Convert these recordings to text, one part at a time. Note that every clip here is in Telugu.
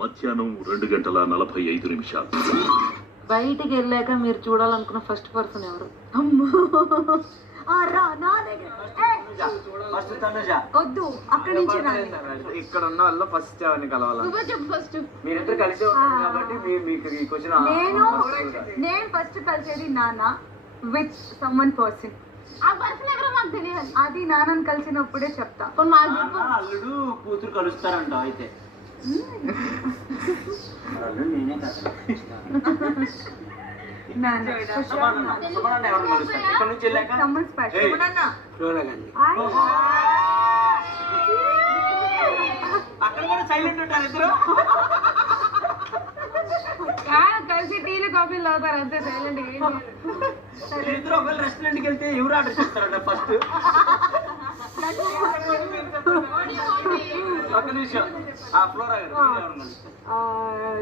మధ్యాహ్నం 2:45. బయటికి వెళ్ళాక మీరు చూడాలనుకున్న ఫస్ట్ పర్సన్ ఎవరు? అమ్మో ఫస్ట్ తనుజ. వద్దు అక్కడి నుంచి ఇక్కడ ఉన్న వాళ్ళు ఫస్ట్ ఎవరిని కలవాలి? ఫస్ట్ మీరిద్దరు కలిసి ఉంటారు కాబట్టి మీకు ఈ క్వశ్చన్. నేను ఫస్ట్ కలిసేది నాన్న విత్ సమ్మన్ పర్సన్. ఆ పర్సన్ ఎవరో మాకు తెలియాలి. అది నాన్నని కలిసినప్పుడే చెప్తా. అల్లుడు కూతురు కలుస్తారంట. అయితే నేనే కదా. ఇక్కడ నుంచి వెళ్ళాక అక్కడ కూడా సైలెంట్ ఉంటారు ఇద్దరు. కలిసి టీలు కాఫీలు తాగుతారు అంతే. సైలెంట్ ఇద్దరు ఒకవేళ రెస్టారెంట్ కి వెళ్తే ఎవరు ఆర్డర్ చేస్తారంట ఫస్ట్? ఒక నిమిషం. ఫ్లోరా గారు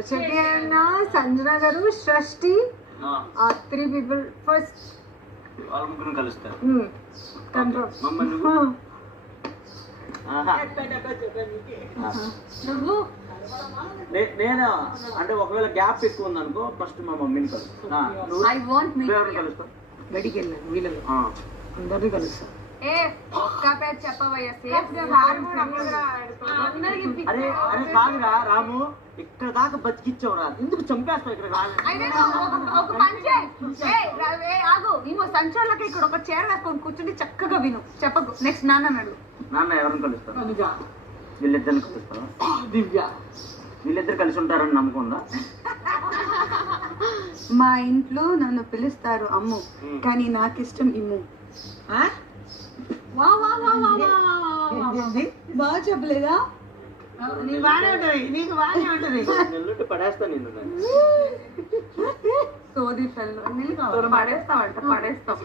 శెట్టి అన్న, సంజన గారు, సృష్టి, 3 people ఫస్ట్. వాళ్ళ ముగ్గురు కలుస్తారు. నువ్వు నేను అంటే ఒకవేళ గ్యాప్ ఎక్కువ ఉంది అనుకో ఫస్ట్ మా మమ్మీని కలుస్తాను. కలుస్తా. బడికి వెళ్ళాను వీళ్ళలో అందరినీ కలుస్తా. ఒక్క పేరు చెప్పవయ్యా. అరే అరే కాదురా రాము, ఇక్కడ దాకా బతికిచ్చావురా, ఎందుకు చంపేస్తావు? ఇక్కడ ఒక పని చేయి. ఆగు, ఇంకో సంచాలకి ఇక్కడ ఒక చీర వేసుకొని కూర్చుంటే చక్కగా విను. చెప్పకు. నెక్స్ట్ నాన్న అన్నాడు. నాన్న ఎవరిని కలుస్తాను? వీళ్ళిద్దరిని కలుస్తాను. దివ్య. వీళ్ళిద్దరు కలిసి ఉంటారని నమ్మకం ఉందా? మా ఇంట్లో నన్ను పిలుస్తారు అమ్ము, కానీ నాకు ఇష్టం ఇమ్ము. బాగా చెప్పలేదా? నీకు బాగానే ఉంటది. నెల్లుంటే పడేస్తా నిన్ను. సోది ఫెల్లో పడేస్తావంట. పడేస్తాం.